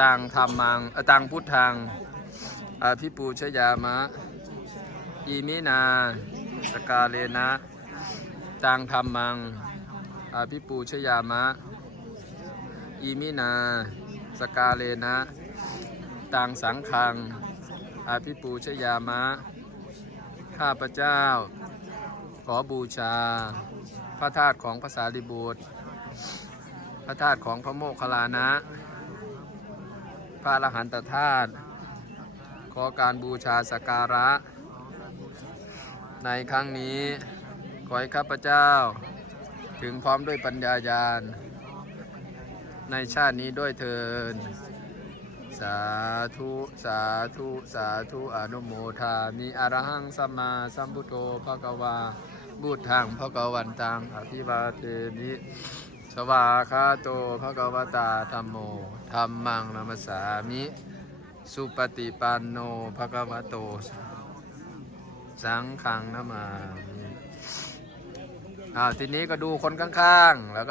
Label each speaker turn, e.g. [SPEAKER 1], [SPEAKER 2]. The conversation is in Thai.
[SPEAKER 1] ต่างธรรมังอต่างพุทธังอภิปูชยามะอีมินา สกาเลนะต่างธรรมังอภิปูชยามะอีมินา สกาเลนะต่างสังขังอภิปูชยามะ ข้าพเจ้า ขอบูชา พระธาตุของภาษาลิบุตรพระธาตุของพระโมคคัลลานะ พระอรหันตธาตุขอการบูชาสการะ ในครั้งนี้ ขอให้ข้าพเจ้า ถึงพร้อมด้วยปัญญาญาณ ในชาตินี้ด้วยเทินสาธุ สาธุ สาธุ อนุโมทามิอรหังสัมมาสัมพุทโธภะคะวาบุตทังภะคะวันตังอภิวาเทมิ สวาคาโตภะคะวตาธัมโมธัมมังนามสสามิ สุปฏิปันโนภะคะวะโต สังขังนามามิอ่าทีนี้ก็ดูคนข้างๆ แล้วก็